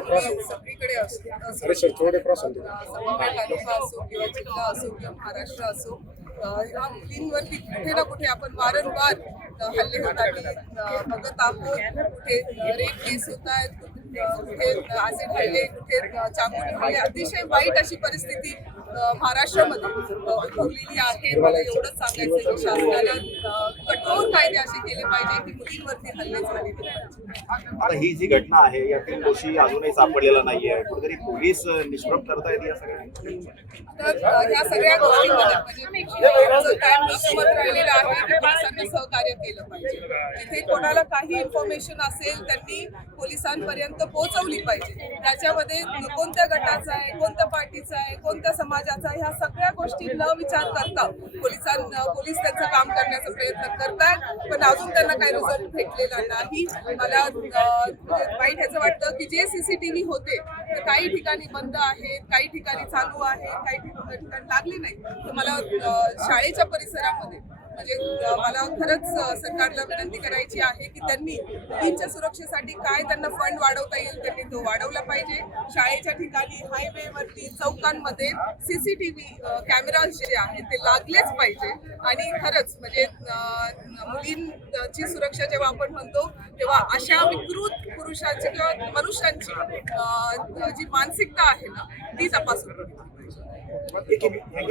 सगळीकडे समन्वय तालुका असो किंवा जिल्हा असो किंवा महाराष्ट्र असो, ह्या मुलींवरती कुठे ना कुठे आपण वारंवार हल्ले होतात बघत आहोत. कुठे रेप केस होत आहेत, कुठे ऍसिड हल्ले, कुठे चाकूने हल्ले. अतिशय वाईट अशी परिस्थिती महाराष्ट्रामध्ये उद्भवलेली आहे. मला एवढंच सांगायचं की शासनानं कठोर कायदे असे केले पाहिजे की मुलींवरती हल्ले झाले पाहिजे. आता ही जी घटना आहे यातील दोषी अजूनही सापडलेला नाहीये, कुठेतरी पोलीस निष्प्रभ करतायत या सगळ्या. तर ह्या सगळ्या गोष्टींमध्ये म्हणजे काय मत राहिलेलं आहे की पोलिसांनी सहकार्य केलं पाहिजे. जिथे कोणाला काही इन्फॉर्मेशन असेल त्यांनी पोलिसांपर्यंत पोहोचवली पाहिजे. त्याच्यामध्ये कोणत्या गटाचा आहे, कोणत्या पार्टीचा आहे, कोणत्या समाजाचा आहे, ह्या सगळ्या गोष्टी न विचार करता पोलीस त्यांचं काम करण्याचा प्रयत्न करतात, पण अजून त्यांना काही रिझल्ट भेटलेला नाही. मला म्हणजे वाईट ह्याचं वाटतं की जे CCTV होते ते काही ठिकाणी बंद आहेत, काही ठिकाणी चालू आहेत, काही ठिकाणी लागले नाही. तर मला शाळेच्या परिसरामध्ये म्हणजे मला खरंच सरकारला विनंती करायची आहे की त्यांनी मुलींच्या सुरक्षेसाठी काय त्यांना फंड वाढवता येईल त्यांनी तो वाढवला पाहिजे. शाळेच्या ठिकाणी, हायवेवरती, चौकांमध्ये CCTV कॅमेराज जे आहेत ते लागलेच पाहिजे. आणि खरंच म्हणजे मुलींची सुरक्षा जेव्हा आपण म्हणतो तेव्हा अशा विकृत पुरुषांची किंवा मनुष्यांची जी मानसिकता आहे ना ती तपासून बघितली पाहिजे.